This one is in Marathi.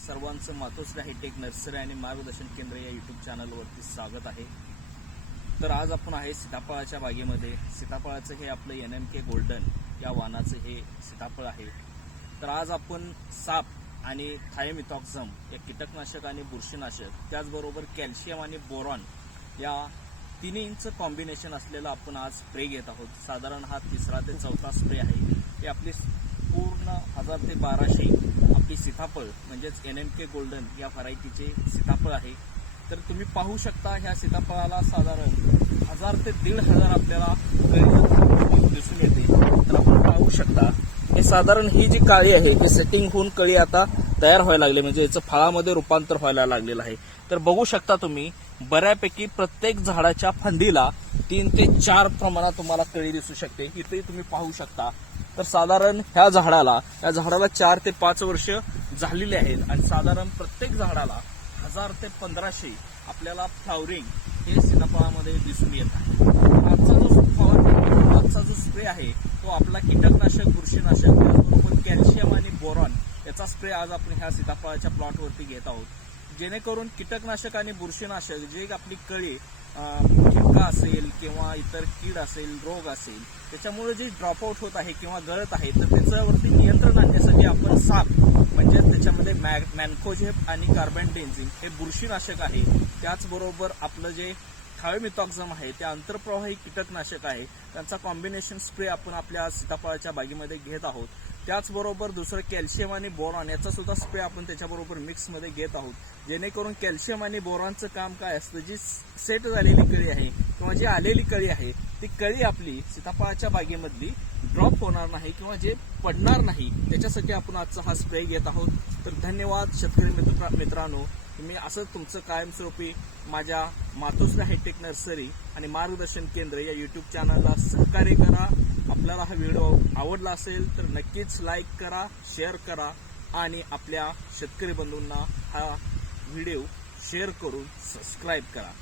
सर्वांचं मातोश्री हायटेक नर्सरी आणि मार्गदर्शन केंद्र या यूट्यूब चॅनलवरती स्वागत आहे। तर आज आपण आहे सीताफळाच्या बागेमध्ये। सीताफळाचं हे आपलं NMK गोल्डन या वाणाचं हे सीताफळ आहे। तर आज आपण साप आणि थायोमिथॉक्झम या कीटकनाशक आणि बुरशीनाशक त्याचबरोबर कॅल्शियम आणि बोरॉन या तिन्हींचं कॉम्बिनेशन असलेला आपण आज स्प्रे घेत आहोत। साधारण हा तिसरा ते चौथा स्प्रे आहे। हे आपली पूर्ण 1000 ते 1200 आपली सीताफळ म्हणजेच NMK गोल्डन या व्हरायटीचे सीताफळ आहे। तर तुम्ही पाहू शकता ह्या सीताफळाला साधारण 1000 ते 1500 आपल्याला कळी दिसून येते। तर आपण पाहू शकता हे साधारण ही जी काळी आहे ती सेटिंग होऊन कळी आता तयार व्हायला लागली, म्हणजे याचं फळामध्ये रूपांतर व्हायला लागलेलं आहे। तर बघू शकता तुम्ही बऱ्यापैकी प्रत्येक झाडाच्या फांदीला 3 ते 4 प्रमाणात तुम्हाला कळी दिसू शकते। इथे तुम्ही पाहू शकता। तर साधारण या झाडाला 4 ते 5 वर्ष झालेली आहेत आणि साधारण प्रत्येक झाडाला 1000 ते 1500 आपल्याला फ्लावरिंग हे सीताफळामध्ये दिसून येत आहे। आजचा जो स्प्रे आहे तो आपला कीटकनाशक बुरशीनाशक त्याचबरोबर कॅल्शियम आणि बोरॉन याचा स्प्रे आज आपण ह्या सीताफळाच्या प्लॉटवरती घेत आहोत, जेणेकरून कीटकनाशक आणि बुरशीनाशक जे आपली कळी ठिपका असेल किंवा इतर कीड असेल रोग असेल त्याच्यामुळे जे ड्रॉपआउट होत आहे किंवा गळत आहे तर त्याच्यावरती नियंत्रण आणण्यासाठी आपण साप म्हणजे त्याच्यामध्ये मॅन्कोजेब आणि कार्बेंडेन्झिम हे बुरशीनाशक आहे। त्याचबरोबर आपलं जे थायोमिथॉक्झम आहे ते आंतरप्रवाही कीटकनाशक आहे, त्यांचा कॉम्बिनेशन स्प्रे आपण आपल्या सीताफळाच्या बागेमध्ये घेत आहोत। त्याचबरोबर दुसरं कॅल्शियम आणि बोरॉन याचा सुद्धा स्प्रे आपण त्याच्याबरोबर मिक्समध्ये घेत आहोत, जेणेकरून कॅल्शियम आणि बोरॉनचं काम काय असतं, जी सेट झालेली कळी आहे किंवा जी आलेली कळी आहे ती कळी आपली सीताफळाच्या बागेमधली ड्रॉप होणार नाही किंवा जे पडणार नाही त्याच्यासाठी आपण आजचा हा स्प्रे घेत आहोत। तर धन्यवाद शेतकरी मित्रांनो, तुम्ही असं तुमचं कायमस्वरूपी माझ्या मातोश्री हायटेक नर्सरी आणि मार्गदर्शन केंद्र या यूट्यूब चॅनलला सहकार्य करा। आपल्याला हा व्हिडिओ आवडला असेल तर नक्कीच लाईक करा, शेअर करा आणि आपल्या शेतकरी बंधूंना हा व्हिडिओ शेअर करून सबस्क्राईब करा।